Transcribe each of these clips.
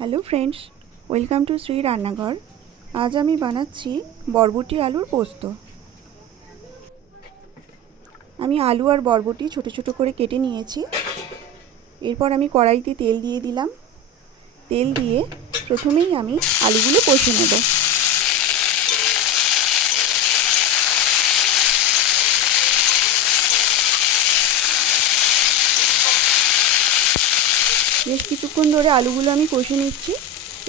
Hello friends, welcome to Shri রান্নাঘর। আজ আমি বানাচ্ছি বরবটি আলুর পোস্ত। আমি আলু আর বরবটি ছোট ছোট করে কেটে নিয়েছি। এরপর আমি কড়াইতে তেল দিয়ে দিলাম। তেল দিয়ে প্রথমেই আমি আলুগুলো কষে নেব। বেশ কিছুক্ষণ ধরে আলুগুলো আমি কষে নিচ্ছি।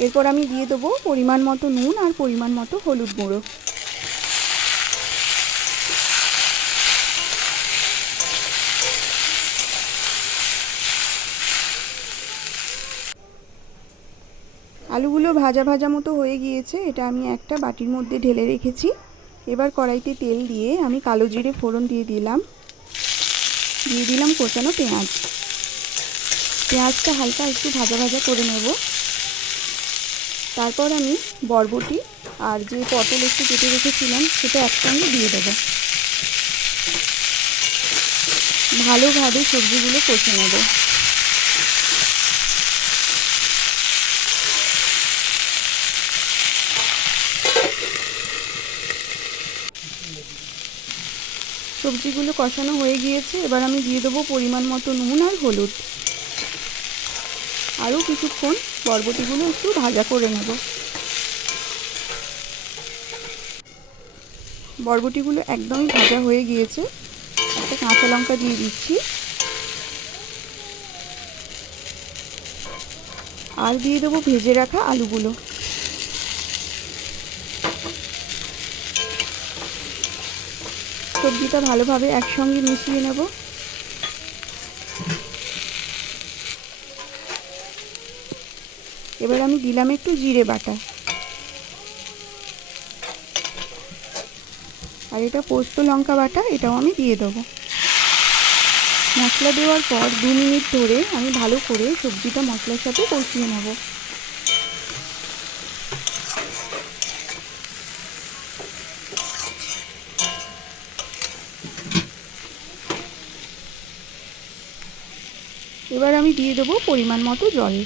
এরপর আমি দিয়ে দেবো পরিমাণ মতো নুন আর পরিমাণ মতো হলুদ গুঁড়ো। আলুগুলো ভাজা ভাজা মতো হয়ে গিয়েছে। এটা আমি একটা বাটির মধ্যে ঢেলে রেখেছি। এবার কড়াইতে তেল দিয়ে আমি কালো জিরে ফোড়ন দিয়ে দিলাম কোচানো পেঁয়াজ। পেঁয়াজটা হালকা একটু ভাজা ভাজা করে নেব। তারপর আমি বরবটি আর যে পটল একটু কেটে রেখেছিলাম সেটা একসঙ্গে দিয়ে দেবো। ভালোভাবে সবজিগুলো কষে নেব। সবজিগুলো কষানো হয়ে গিয়েছে। এবার আমি দিয়ে দেবো পরিমাণ মতো নুন আর হলুদ। আরও কিছুক্ষণ বরবটিগুলো একটু ভাজা করে নেব। বরবটিগুলো একদমই ভাজা হয়ে গিয়েছে। একটা কাঁচা লঙ্কা দিয়ে দিচ্ছি আর দিয়ে দেবো ভেজে রাখা আলুগুলো। সবজিটা ভালোভাবে একসঙ্গে মিশিয়ে নেব। এবার আমি দিলাম একটু জিরে বাটা। আর এটা পোস্ত লঙ্কা বাটা, এটাও আমি দিয়ে দেবো। মশলা দেওয়ার পর 2 মিনিট ধরে আমি ভালো করে সবজিটা মশলার সাথে কষিয়ে নেব। এবার আমি দিয়ে দেবো পরিমাণ মতো জল।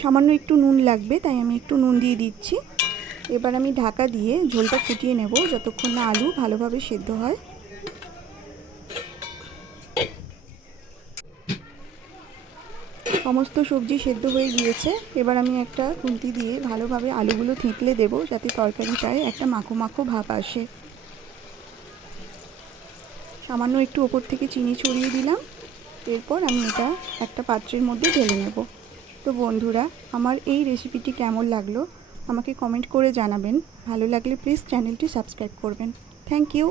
সামান্য একটু নুন লাগবে, তাই আমি একটু নুন দিয়ে দিচ্ছি। এবার আমি ঢাকা দিয়ে ঝোলটা ফুটিয়ে নেব যতক্ষণ না আলু ভালোভাবে সেদ্ধ হয়। সমস্ত সবজি সেদ্ধ হয়ে গিয়েছে। এবার আমি একটা খুন্তি দিয়ে ভালোভাবে আলুগুলো থেঁতলে দেবো যাতে তরকারিটায় একটা মাখো মাখো ভাব আসে। সামান্য একটু ওপর থেকে চিনি ছড়িয়ে দিলাম। এরপর আমি এটা একটা পাত্রের মধ্যে ঢেলে নেব। তো বন্ধুরা, আমার এই রেসিপিটি কেমন লাগলো আমাকে কমেন্ট করে জানাবেন। ভালো লাগলে প্লিজ চ্যানেলটি সাবস্ক্রাইব করবেন। Thank you.